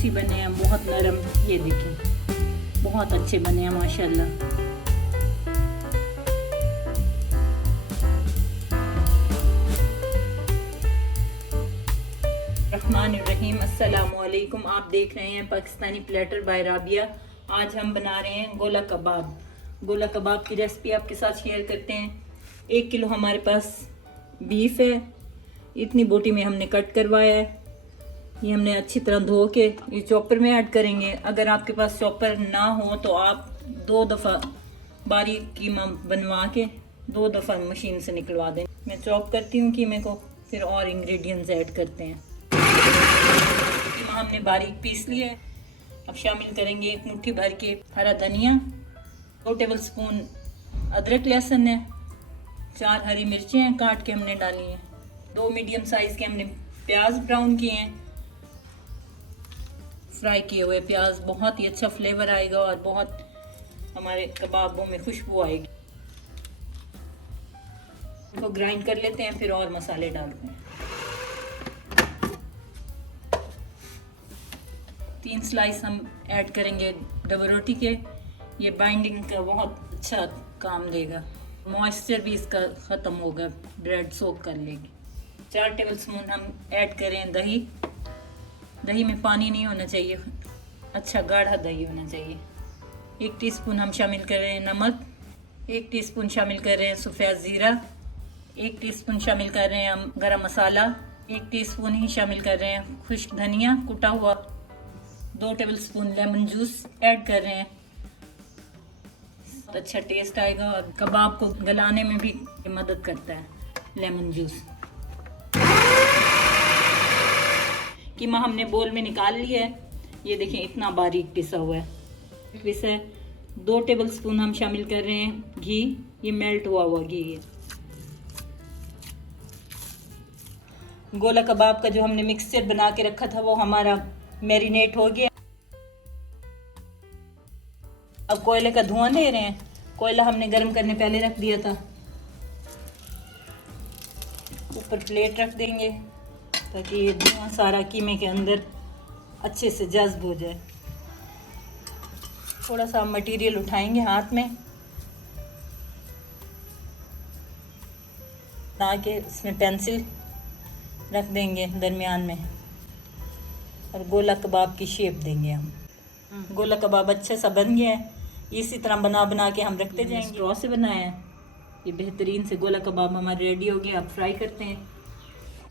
Juicy बने हैं, बहुत नरम। ये देखें, बहुत अच्छे बने हैं माशाल्लाह। रहमानिर्रहीम, अस्सलामुअलैकुम। आप देख रहे हैं पाकिस्तानी प्लेटर बाय राबिया। आज हम बना रहे हैं गोला कबाब। गोला कबाब की रेसिपी आपके साथ शेयर करते हैं। 1 किलो हमारे पास बीफ है, इतनी बोटी में हमने कट करवाया है। ये हमने अच्छी तरह धो के ये चॉपर में ऐड करेंगे। अगर आपके पास चॉपर ना हो तो आप 2 दफ़ा बारीक कीमा बनवा के 2 दफ़ा मशीन से निकलवा दें। मैं चॉप करती हूँ कीमे को, फिर और इंग्रेडिएंट्स ऐड करते हैं। कीमा हमने बारीक पीस लिया है। अब शामिल करेंगे 1 मुट्ठी भर के हरा धनिया, 2 टेबल स्पून अदरक लहसुन है, 4 हरी मिर्चें हैं काट के हमने डाली हैं, 2 मीडियम साइज़ के हमने प्याज ब्राउन किए हैं। फ्राई किए हुए प्याज, बहुत ही अच्छा फ्लेवर आएगा और बहुत हमारे कबाबों में खुशबू आएगी। इसको ग्राइंड कर लेते हैं, फिर और मसाले डालते हैं। 3 स्लाइस हम ऐड करेंगे डबल रोटी के। ये बाइंडिंग का बहुत अच्छा काम देगा, मॉइस्चर भी इसका ख़त्म होगा, ब्रेड सोक कर लेगी। 4 टेबल स्पून हम ऐड करें दही। दही में पानी नहीं होना चाहिए, अच्छा गाढ़ा दही होना चाहिए। 1 टीस्पून हम शामिल कर रहे हैं नमक, 1 टीस्पून शामिल कर रहे हैं सफ़ेद ज़ीरा, 1 टीस्पून शामिल कर रहे हैं हम गरम मसाला, 1 टीस्पून ही शामिल कर रहे हैं खुश्क धनिया कुटा हुआ, 2 table spoon lemon juice add कर रहे हैं। बहुत अच्छा टेस्ट आएगा और कबाब को गलाने में भी मदद करता है लेमन जूस। कीमा हमने बोल में निकाल लिया है। ये देखें, इतना बारीक पिसा हुआ है। पिसा है। 2 टेबल स्पून हम शामिल कर रहे हैं घी, ये मेल्ट हुआ हुआ घी है। गोला कबाब का जो हमने मिक्सचर बना के रखा था वो हमारा मैरिनेट हो गया। अब कोयले का धुआं दे रहे हैं। कोयला हमने गर्म करने पहले रख दिया था। ऊपर प्लेट रख देंगे ताकि ये धुआं सारा कीमे के अंदर अच्छे से जज्ब हो जाए। थोड़ा सा मटेरियल उठाएंगे हाथ में, ताकि इसमें पेंसिल रख देंगे दरमियान में और गोला कबाब की शेप देंगे हम। गोला कबाब अच्छा सा बन गया है। इसी तरह बना बना के हम रखते जाएंगे। स्ट्रॉ से बनाया है। ये बेहतरीन से गोला कबाब हमारे रेडी हो गया। अब फ्राई करते हैं।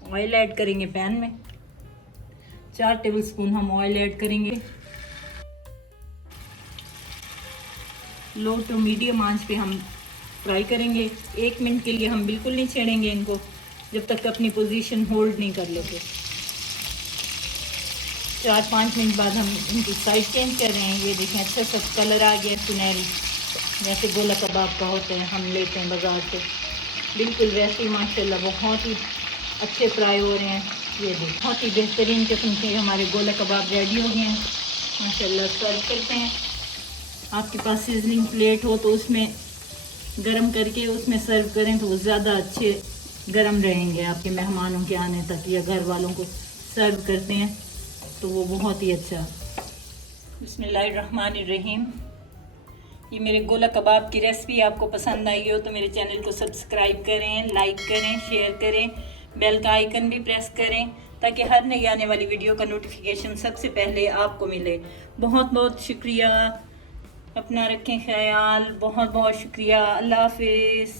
ऑयल ऐड करेंगे पैन में, 4 टेबल स्पून हम ऑयल ऐड करेंगे। लो टू मीडियम आंच पे हम फ्राई करेंगे। 1 मिनट के लिए हम बिल्कुल नहीं छेड़ेंगे इनको, जब तक अपनी पोजीशन होल्ड नहीं कर लेते। 4-5 मिनट बाद हम इनकी साइड चेंज कर रहे हैं। ये देखें, अच्छा सा कलर आ गया सुनहरी, जैसे गोला कबाब का होता है हम लेते हैं बाज़ार से, बिल्कुल वैसे ही माशाल्लाह बहुत ही अच्छे फ्राई हो रहे हैं। ये देखें, बहुत ही बेहतरीन किस्म के हमारे गोला कबाब रेडी हो गए हैं माशाल्लाह। सर्व करते हैं। आपके पास सीजनिंग प्लेट हो तो उसमें गरम करके उसमें सर्व करें तो वो ज़्यादा अच्छे गरम रहेंगे। आपके मेहमानों के आने तक या घर वालों को सर्व करते हैं तो वो बहुत ही अच्छा। बिस्मिल्लाहिर्रहमानिर्रहीम। ये मेरे गोला कबाब की रेसिपी आपको पसंद आई हो तो मेरे चैनल को सब्सक्राइब करें, लाइक करें, शेयर करें, बेल का आइकन भी प्रेस करें ताकि हर नई आने वाली वीडियो का नोटिफिकेशन सबसे पहले आपको मिले। बहुत बहुत शुक्रिया। अपना रखें ख्याल। बहुत बहुत शुक्रिया। अल्लाह हाफिज़।